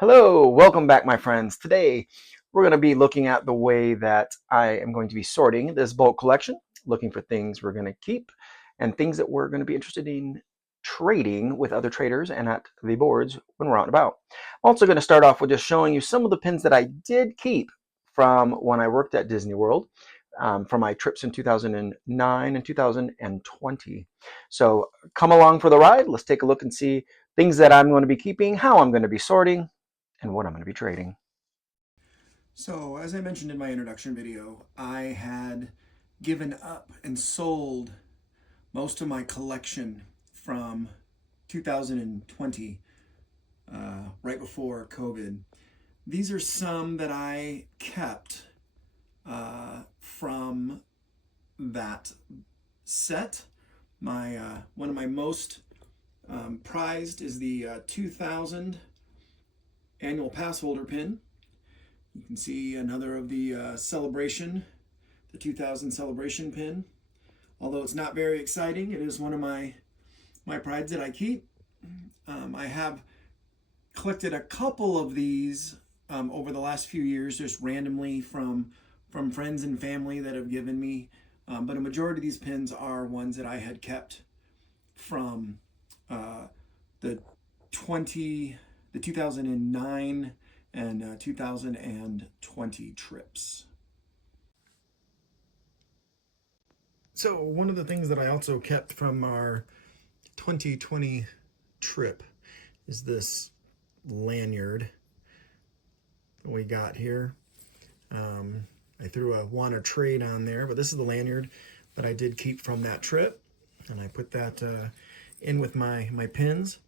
Hello, welcome back, my friends. Today, we're going to be looking at the way that I am going to be sorting this bulk collection, looking for things we're going to keep and things that we're going to be interested in trading with other traders and at the boards when we're out and about. I'm also going to start off with just showing you some of the pins that I did keep from when I worked at Disney World, from my trips in 2009 and 2020. So come along for the ride. Let's take a look and see things that I'm going to be keeping, how I'm going to be sorting, and what I'm going to be trading. So, as I mentioned in my introduction video, I had given up and sold most of my collection from 2020, right before COVID. These are some that I kept from that set. My one of my most prized is the 2000 annual pass holder pin. You can see another of the celebration, the 2000 celebration pin. Although it's not very exciting, it is one of my prides that I keep. I have collected a couple of these over the last few years, just randomly from friends and family that have given me. But a majority of these pins are ones that I had kept from the 20, the 2009 and 2020 trips. So one of the things that I also kept from our 2020 trip is this lanyard that we got here. I threw a want to trade on there, but this is the lanyard that I did keep from that trip, and I put that in with my pins.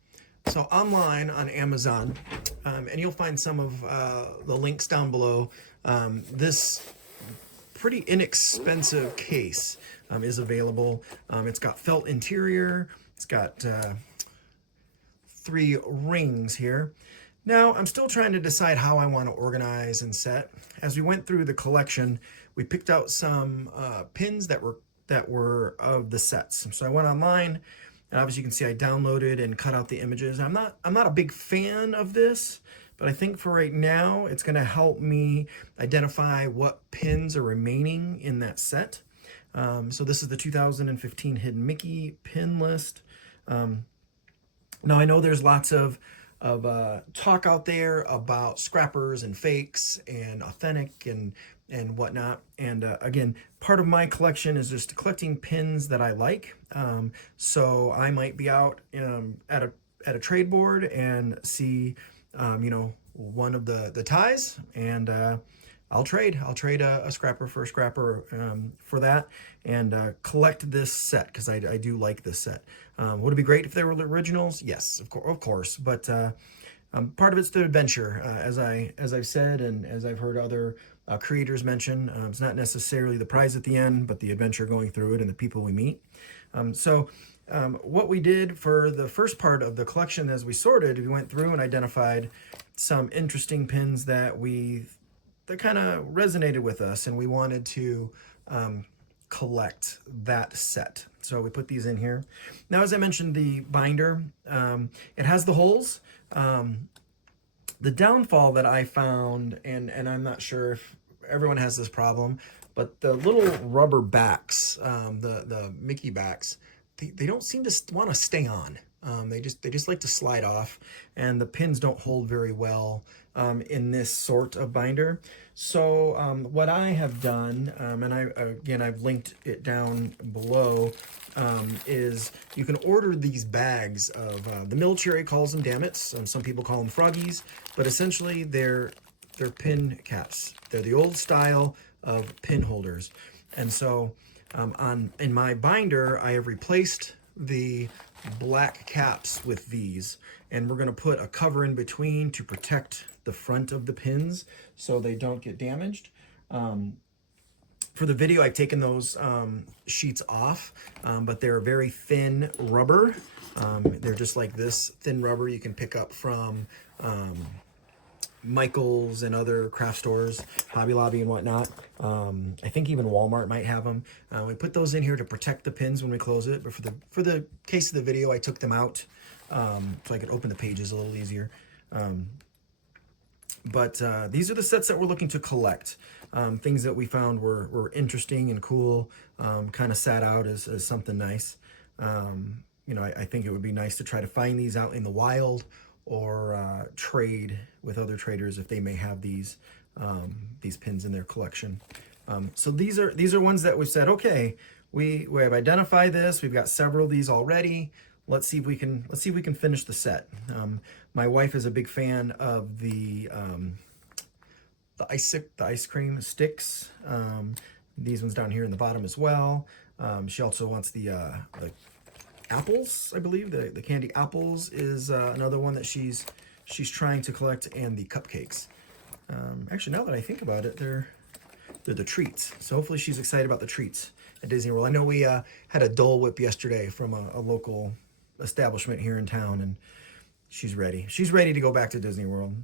So online on Amazon, and you'll find some of the links down below. This pretty inexpensive case is available. It's got felt interior. It's got 3 rings here. Now, I'm still trying to decide how I want to organize and set. As we went through the collection, we picked out some pins that were of the sets. So I went online, and obviously you can see I downloaded and cut out the images. I'm not a big fan of this, but I think for right now, it's going to help me identify what pins are remaining in that set. So this is the 2015 Hidden Mickey pin list. Now I know there's lots of talk out there about scrappers and fakes and authentic and whatnot. And again, part of my collection is just collecting pins that I like. So I might be out at a trade board and see one of the ties, and I'll trade a scrapper for a scrapper for that, and collect this set because I do like this set. Would it be great if they were the originals? Yes, of course. But part of it's the adventure, as I've said, and as I've heard other creators mention. It's not necessarily the prize at the end, but the adventure going through it and the people we meet. What we did for the first part of the collection, as we sorted, we went through and identified some interesting pins that kind of resonated with us, and we wanted to collect that set. So we put these in here. Now, as I mentioned, the binder, it has the holes. The downfall that I found, and I'm not sure if everyone has this problem, but the little rubber backs, the Mickey backs, they don't seem to want to stay on. They just like to slide off, and the pins don't hold very well in this sort of binder. So what I have done, and I've linked it down below, is you can order these bags of the military calls them dammits. Some people call them froggies, but essentially they're pin caps. They're the old style of pin holders, and so in my binder I have replaced the black caps with these, and we're going to put a cover in between to protect the front of the pins so they don't get damaged. For the video, I've taken those sheets off, but they're very thin rubber. They're just like this thin rubber you can pick up from Michael's and other craft stores, Hobby Lobby and whatnot. I think even Walmart might have them. We put those in here to protect the pins when we close it, but for the case of the video, I took them out so I could open the pages a little easier. But these are the sets that we're looking to collect. Things that we found were interesting and cool, kind of sat out as something nice. I think it would be nice to try to find these out in the wild or trade with other traders if they may have these pins in their collection. So these are ones that we've said, okay, we have identified this. We've got several of these already. Let's see if we can finish the set. My wife is a big fan of the ice cream sticks. These ones down here in the bottom as well. She also wants the apples, I believe. The candy apples is another one that she's trying to collect, and the cupcakes. Actually, now that I think about it, they're the treats. So hopefully she's excited about the treats at Disney World. I know we had a Dole Whip yesterday from a local establishment here in town, and she's ready. She's ready to go back to Disney World.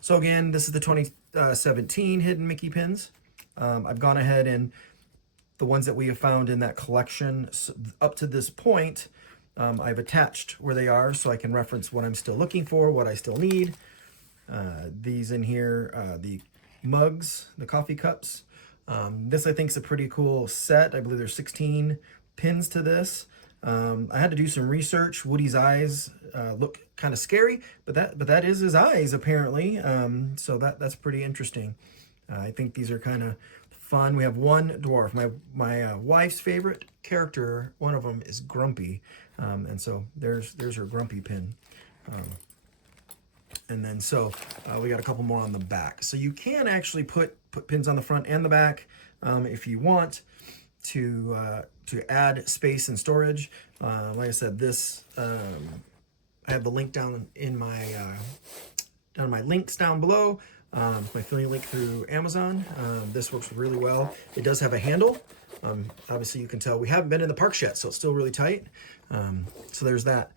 So again, this is the 2017 Hidden Mickey pins. I've gone ahead and the ones that we have found in that collection up to this point, I've attached where they are so I can reference what I'm still looking for, what I still need. These in here, the mugs, the coffee cups. This I think is a pretty cool set. I believe there's 16 pins to this. I had to do some research. Woody's eyes look kind of scary, but that is his eyes apparently. So that's pretty interesting. I think these are kind of fun. We have one dwarf. My wife's favorite character, one of them is Grumpy, and so there's her Grumpy pin. And then we got a couple more on the back. So you can actually put pins on the front and the back if you want to add space and storage. Like I said, this I have the link down in my links down below. My affiliate link through Amazon. This works really well. It does have a handle. Obviously, you can tell we haven't been in the parks yet, so it's still really tight. So there's that.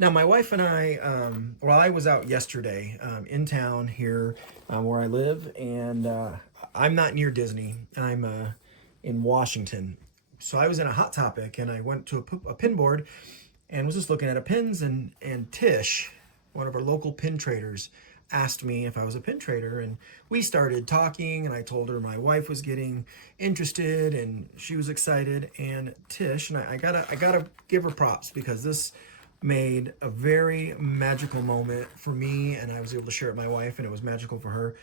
Now, my wife and I, I was out yesterday in town here where I live, and I'm not near Disney. I'm in Washington. So I was in a Hot Topic, and I went to a pin board and was just looking at pins, and Tish, one of our local pin traders, asked me if I was a pin trader, and we started talking, and I told her my wife was getting interested and she was excited. And Tish, and I gotta give her props, because this made a very magical moment for me, and I was able to share it with my wife, and it was magical for her.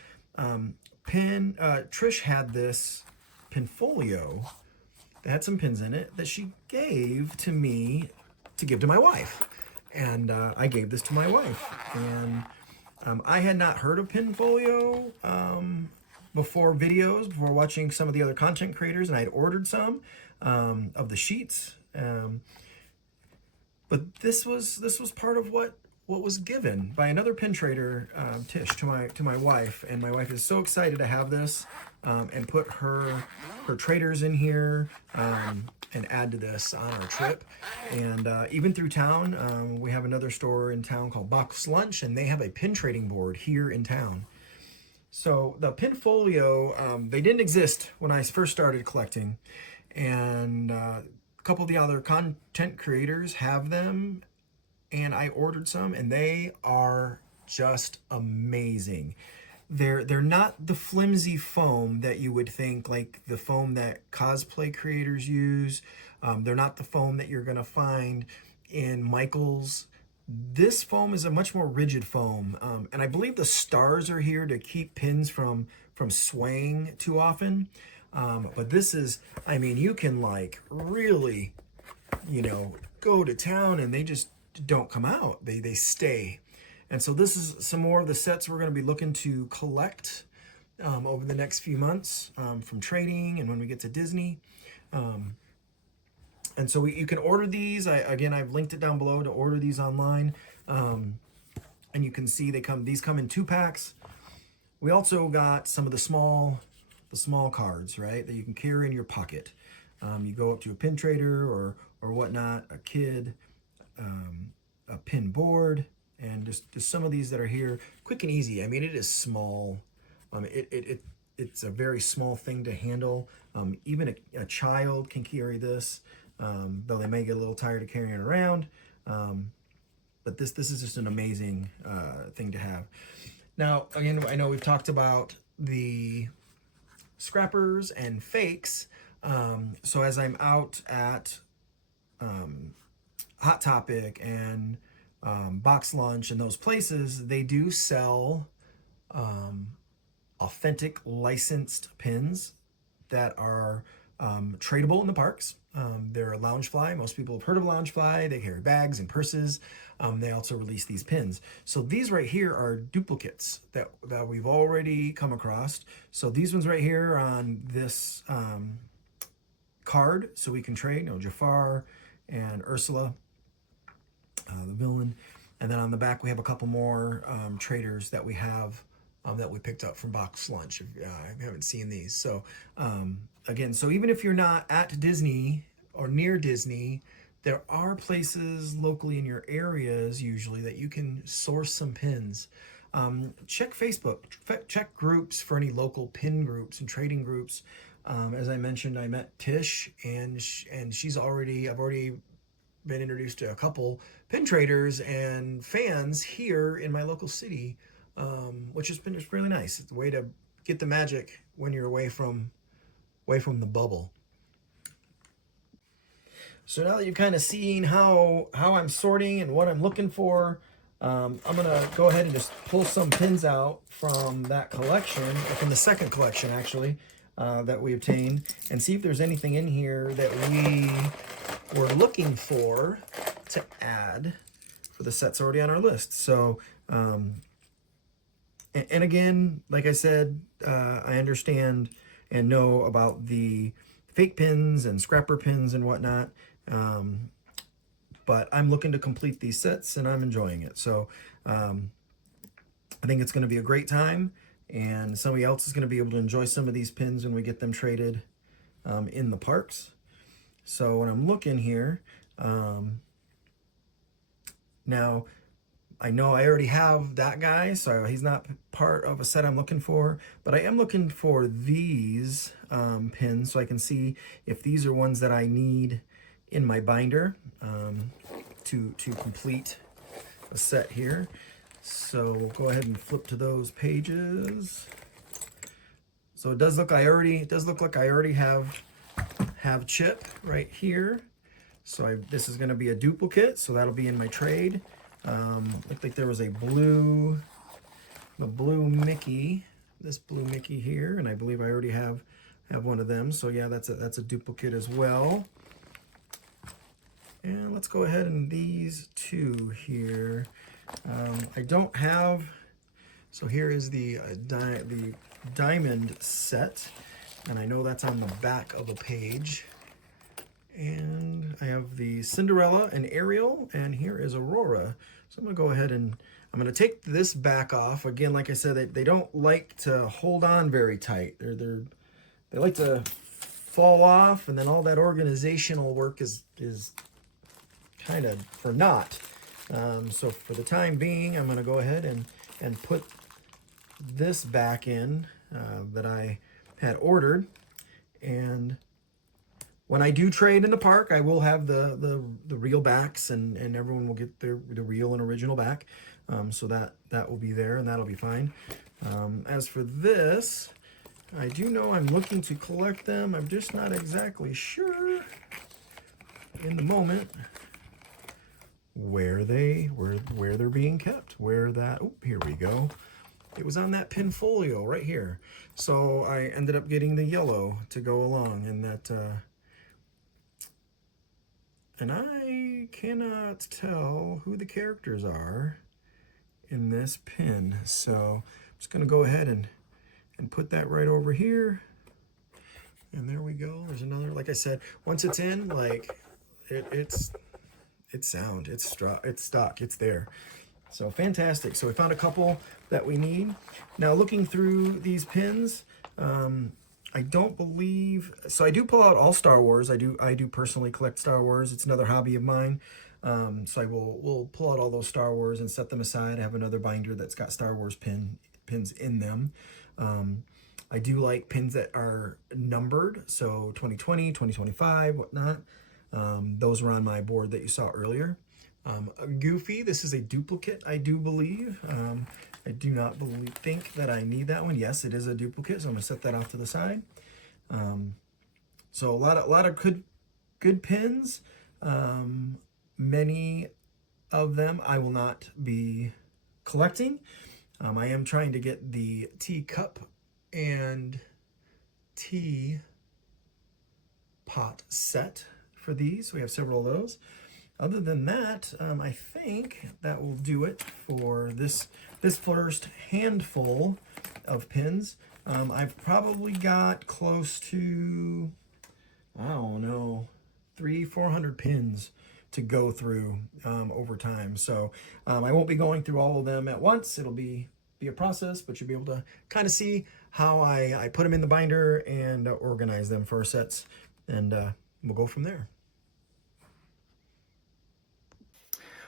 Trish had this pinfolio that had some pins in it that she gave to me to give to my wife, and I gave this to my wife. And I had not heard of pinfolio before watching some of the other content creators, and I had ordered some of the sheets. But this was part of what was given by another pin trader, Tish, to my wife, and my wife is so excited to have this and put her traders in here and add to this on our trip. And even through town, we have another store in town called Box Lunch, and they have a pin trading board here in town. So the pinfolio, they didn't exist when I first started collecting, and a couple of the other content creators have them, and I ordered some, and they are just amazing. They're not the flimsy foam that you would think, like the foam that cosplay creators use. They're not the foam that you're gonna find in Michaels. This foam is a much more rigid foam, and I believe the stars are here to keep pins from swaying too often. But this is, I mean, you can like really, go to town, and they just don't come out. They stay. And so this is some more of the sets we're going to be looking to collect over the next few months from trading and when we get to Disney. And so you can order these. I've linked it down below to order these online. And you can see these come in 2 packs. We also got some of the small cards, right, that you can carry in your pocket. You go up to a pin trader or whatnot, a kid, a pin board, and just some of these that are here, quick and easy. I mean, it is small. It's a very small thing to handle. Even a child can carry this, though they may get a little tired of carrying it around. But this is just an amazing thing to have. Now, again, I know we've talked about the scrappers and fakes. So as I'm out at Hot Topic and Box Lunch and those places, they do sell authentic licensed pins that are tradable in the parks. They're a Loungefly. Most people have heard of Loungefly. They carry bags and purses. They also release these pins. So these right here are duplicates that we've already come across. So these ones right here are on this card, so we can trade. You know, Jafar and Ursula, the villain. And then on the back we have a couple more traders that we have that we picked up from Box Lunch. If you haven't seen these. So again, so even if you're not at Disney or near Disney, there are places locally in your areas usually that you can source some pins. Check Facebook, check groups for any local pin groups and trading groups. As I mentioned, I met Tish, and I've already been introduced to a couple pin traders and fans here in my local city, which has been just really nice. It's a way to get the magic when you're away from the bubble. So now that you've kind of seen how I'm sorting and what I'm looking for, I'm gonna go ahead and just pull some pins out from that collection, or from the second collection actually, that we obtained, and see if there's anything in here that we were looking for to add for the sets already on our list. So, and again, like I said, I understand and know about the fake pins and scrapper pins and whatnot. But I'm looking to complete these sets and I'm enjoying it. So I think it's going to be a great time, and somebody else is going to be able to enjoy some of these pins when we get them traded in the parks. So when I'm looking here, now I know I already have that guy, so he's not part of a set I'm looking for, but I am looking for these pins so I can see if these are ones that I need in my binder to complete a set here. So we'll go ahead and flip to those pages. So it does look like I already have Chip right here. So this is going to be a duplicate, so that'll be in my trade. Looked like there was the blue Mickey, this blue Mickey here, and I believe I already have one of them. So yeah, that's a duplicate as well. And let's go ahead and these two here. I don't have. So here is the diamond set, and I know that's on the back of a page. And I have the Cinderella and Ariel, and here is Aurora. So I'm gonna go ahead and I'm gonna take this back off. Again, like I said, they don't like to hold on very tight. They like to fall off, and then all that organizational work is kind of for naught. So for the time being, I'm gonna go ahead and put this back in that I had ordered. And when I do trade in the park, I will have the real backs, and everyone will get the real and original back. So that will be there, and that'll be fine. As for this, I do know I'm looking to collect them. I'm just not exactly sure in the moment where they're being kept. Oh, here we go. It was on that pin folio right here. So I ended up getting the yellow to go along, and that. And I cannot tell who the characters are in this pin. So I'm just gonna go ahead and put that right over here. And there we go. There's another, like I said, once it's in, like it's sound, it's stock, it's there. So fantastic. So we found a couple that we need. Now looking through these pins, I don't believe, so I do pull out all Star Wars. I do personally collect Star Wars. It's another hobby of mine. So we'll pull out all those Star Wars and set them aside. I have another binder that's got Star Wars pins in them. I do like pins that are numbered, so 2020, 2025, whatnot. Those were on my board that you saw earlier. Goofy, this is a duplicate, I do believe. I do not think that I need that one. Yes, it is a duplicate, so I'm gonna set that off to the side. So a lot of good pins. Many of them I will not be collecting. I am trying to get the teacup and tea pot set for these. We have several of those. Other than that, I think that will do it for this first handful of pins. I've probably got close to, I don't know, 400 pins to go through over time. So I won't be going through all of them at once. It'll be a process, but you'll be able to kind of see how I put them in the binder and organize them for sets, and we'll go from there.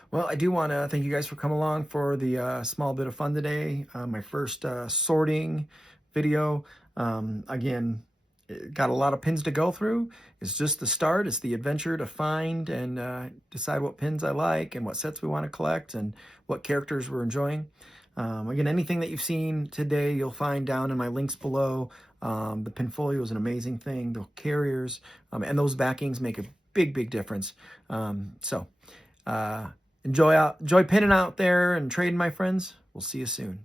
Well, I do want to thank you guys for coming along for the small bit of fun today. My first sorting video. Again, got a lot of pins to go through. It's just the start. It's the adventure to find and decide what pins I like and what sets we want to collect and what characters we're enjoying. Again, anything that you've seen today, you'll find down in my links below. The Pinfolio is an amazing thing. The carriers and those backings make a big difference. Enjoy pinning out there and trading, my friends. We'll see you soon.